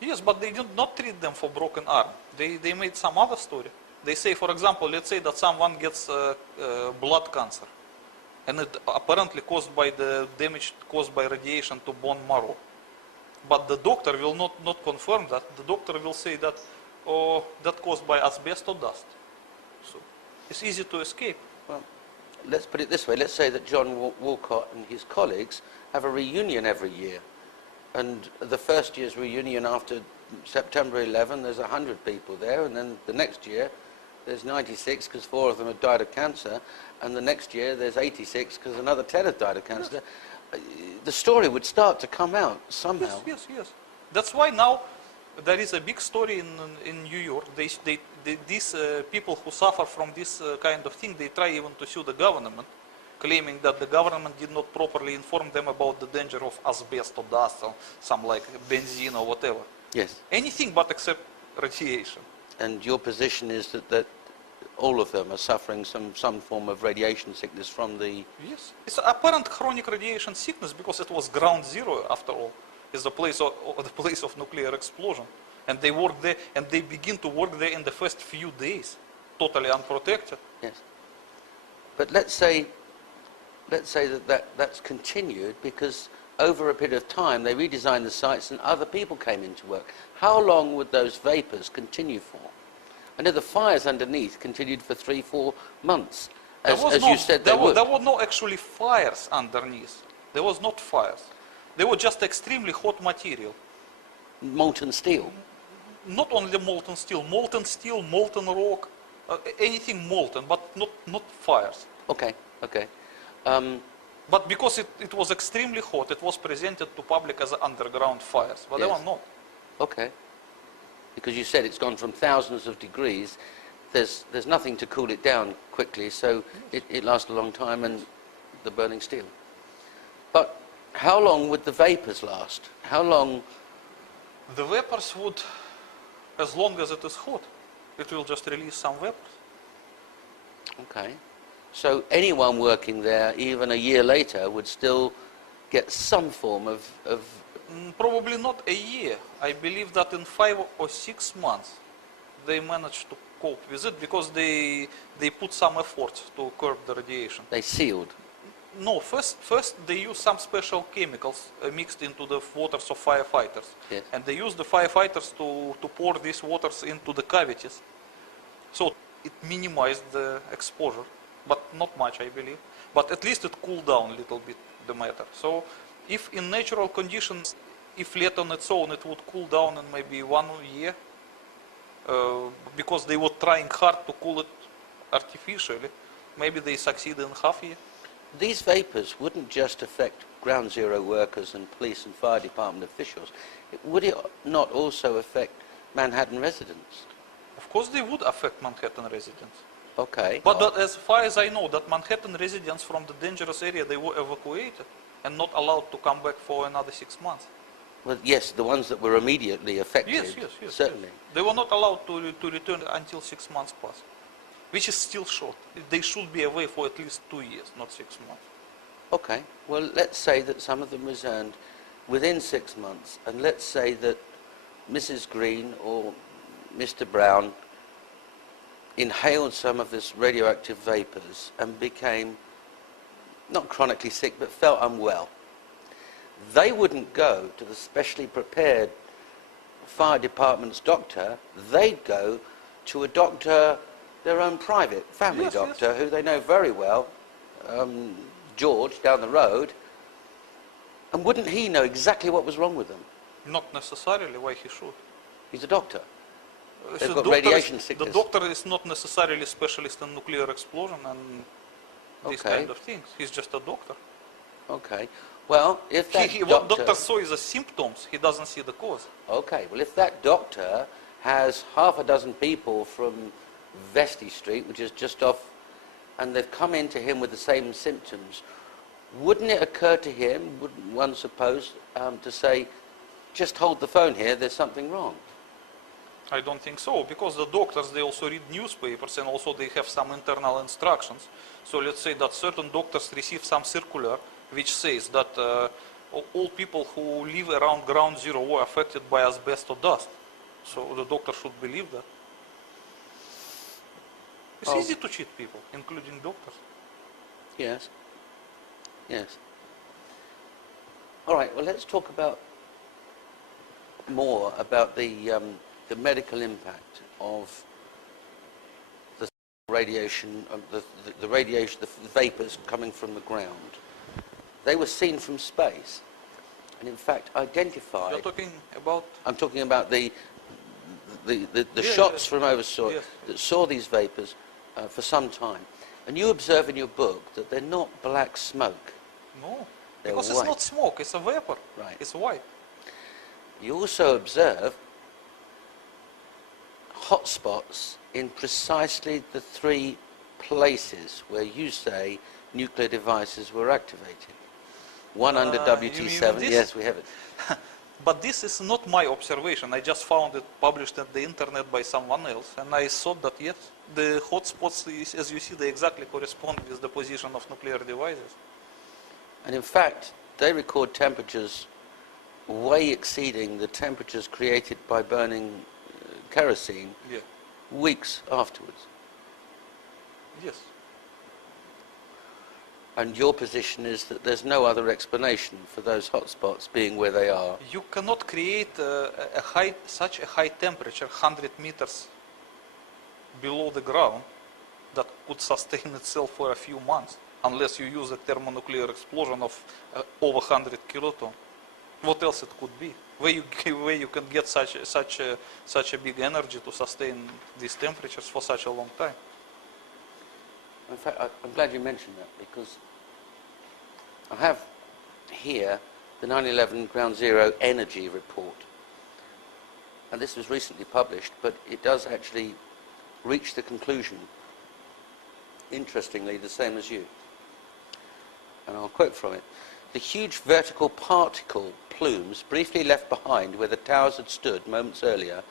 Yes, but they did not treat them for broken arm. They made some other story. They say, for example, let's say that someone gets blood cancer, and it apparently caused by the damage caused by radiation to bone marrow. But the doctor will not confirm that. The doctor will say that, oh, that caused by asbestos dust. So it's easy to escape. Well, let's put it this way. Let's say that John Walcott and his colleagues have a reunion every year. And the first year's reunion after September 11, there's 100 people there. And then the next year, there's 96 because 4 of them have died of cancer. And the next year, there's 86 because another 10 have died of cancer. Yes. The story would start to come out somehow. Yes, yes, yes. That's why now there is a big story in New York. These people who suffer from this kind of thing, they try even to sue the government, claiming that the government did not properly inform them about the danger of asbestos dust or some like benzene or whatever. Yes. Anything but except radiation. And your position is that all of them are suffering some form of radiation sickness from the... Yes. It's apparent chronic radiation sickness because it was ground zero after all. It's the place of nuclear explosion. And they work there, and they begin to work there in the first few days, totally unprotected. Yes. But let's say that's continued because over a period of time they redesigned the sites and other people came into work. How long would those vapors continue for? I know the fires underneath continued for 3-4 months, as you said they would. There were no actually fires underneath. There was not fires. They were just extremely hot material. Molten steel? Not only molten steel, molten rock, anything molten, but not fires. Okay, okay. But because it was extremely hot, it was presented to public as underground fires, but yes. they were not. Okay. Because you said it's gone from thousands of degrees, there's nothing to cool it down quickly, so it lasts a long time and the burning steel. But how long would the vapors last? How long? The vapors would, as long as it is hot, it will just release some vapors. Okay. So anyone working there, even a year later, would still get some form of... Probably not a year. I believe that in 5 or 6 months they managed to cope with it because they put some effort to curb the radiation. They sealed? No, first they use some special chemicals mixed into the waters of firefighters. Yes. And they use the firefighters to pour these waters into the cavities. So it minimized the exposure, but not much, I believe. But at least it cooled down a little bit, the matter. So if in natural conditions, if left on its own, it would cool down in maybe 1 year, because they were trying hard to cool it artificially, maybe they succeeded in half a year. These vapors wouldn't just affect ground zero workers and police and fire department officials. Would it not also affect Manhattan residents? Of course they would affect Manhattan residents. Okay. But as far as I know, that Manhattan residents from the dangerous area, they were evacuated and not allowed to come back for another 6 months. Well, yes, the ones that were immediately affected, yes, certainly. Yes. They were not allowed to return until 6 months passed, which is still short. They should be away for at least 2 years, not 6 months. Okay, well, let's say that some of them returned within 6 months, and let's say that Mrs. Green or Mr. Brown inhaled some of this radioactive vapors and became not chronically sick, but felt unwell. They wouldn't go to the specially prepared fire department's doctor. They'd go to a doctor, their own private family doctor, who they know very well, George, down the road. And wouldn't he know exactly what was wrong with them? Not necessarily. Why he should? He's a doctor. They've got The radiation sickness. The doctor is not necessarily a specialist in nuclear explosion and these kind of things. He's just a doctor. Okay. Well, if that what doctor saw is the symptoms, he doesn't see the cause. Okay. Well, if that doctor has half a dozen people from Vestey Street, which is just off, and they've come into him with the same symptoms, wouldn't it occur to him, wouldn't one suppose, to say, just hold the phone here, there's something wrong? I don't think so, because the doctors, they also read newspapers and also they have some internal instructions. So let's say that certain doctors receive some circular which says that all people who live around ground zero were affected by asbestos dust. So the doctor should believe that. It's easy to cheat people, including doctors. Yes. Yes. All right. Well, let's talk about more about the medical impact of the radiation, the radiation, the vapors coming from the ground. They were seen from space, and in fact identified. You're talking about? I'm talking about the Yeah, shots yeah. from oversaw Yes. that saw these vapors for some time, and you observe in your book that they're not black smoke. No, They're because white. it's not smoke, it's a vapor. Right. It's white. You also observe hotspots in precisely the three places where you say nuclear devices were activated. One under you WT7, mean this? yes, we have it. But this is not my observation. I just found it published at the internet by someone else, and I thought that yes, the hotspots, as you see, they exactly correspond with the position of nuclear devices. And in fact, they record temperatures way exceeding the temperatures created by burning kerosene Yeah. weeks afterwards. Yes. And your position is that there's no other explanation for those hotspots being where they are. You cannot create such a high temperature, 100 meters below the ground, that could sustain itself for a few months, unless you use a thermonuclear explosion of over 100 kiloton. What else it could be? Where you can get such a big energy to sustain these temperatures for such a long time? In fact, I'm glad you mentioned that, because I have here the 9/11 Ground Zero Energy Report. And this was recently published, but it does actually reach the conclusion, interestingly, the same as you. And I'll quote from it. The huge vertical particle plumes briefly left behind where the towers had stood moments earlier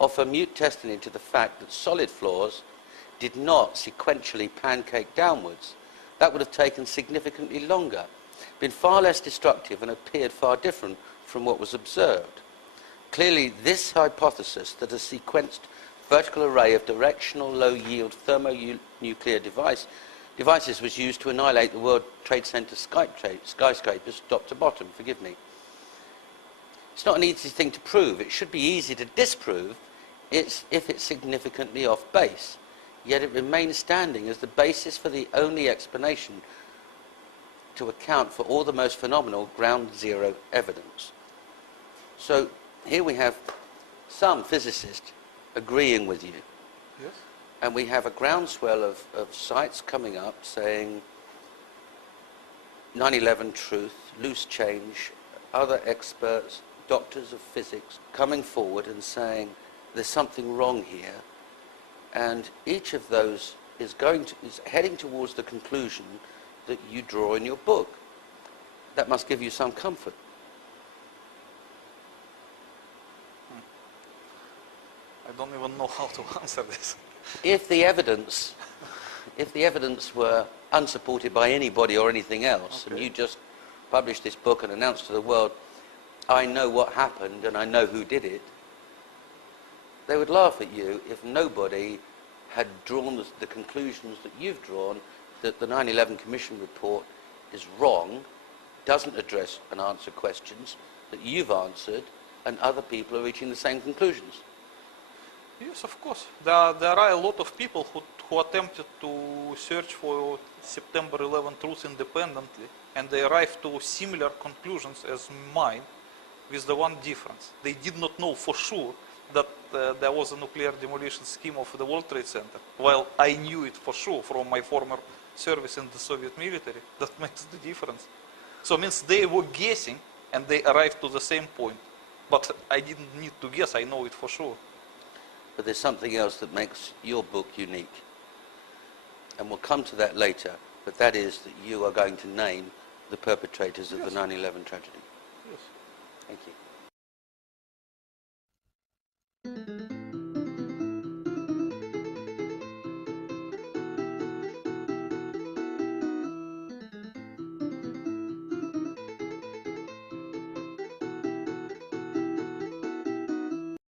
offer mute testimony to the fact that solid floors did not sequentially pancake downwards. That would have taken significantly longer, been far less destructive, and appeared far different from what was observed. Clearly, this hypothesis that a sequenced vertical array of directional low-yield thermonuclear devices was used to annihilate the World Trade Center skyscrapers top to bottom, forgive me. It's not an easy thing to prove. It should be easy to disprove if it's significantly off base. Yet it remains standing as the basis for the only explanation to account for all the most phenomenal ground zero evidence. So here we have some physicists agreeing with you. Yes. And we have a groundswell of sites coming up saying 9/11 truth, loose change, other experts, doctors of physics coming forward and saying there's something wrong here. And each of those is heading towards the conclusion that you draw in your book. That must give you some comfort. I don't even know how to answer this. If the evidence were unsupported by anybody or anything else, Okay. and you just published this book and announced to the world, I know what happened and I know who did it, they would laugh at you if nobody had drawn the conclusions that you've drawn, that the 9/11 Commission report is wrong, doesn't address and answer questions that you've answered, and other people are reaching the same conclusions. Yes, of course. There are a lot of people who attempted to search for September 11 truth independently, and they arrived to similar conclusions as mine, with the one difference. They did not know for sure that there was a nuclear demolition scheme of the World Trade Center, while I knew it for sure from my former service in the Soviet military. That makes the difference. So it means they were guessing, and they arrived to the same point. But I didn't need to guess, I know it for sure. But there's something else that makes your book unique. And we'll come to that later, but that is that you are going to name the perpetrators of the 9/11 tragedy. Yes. Thank you.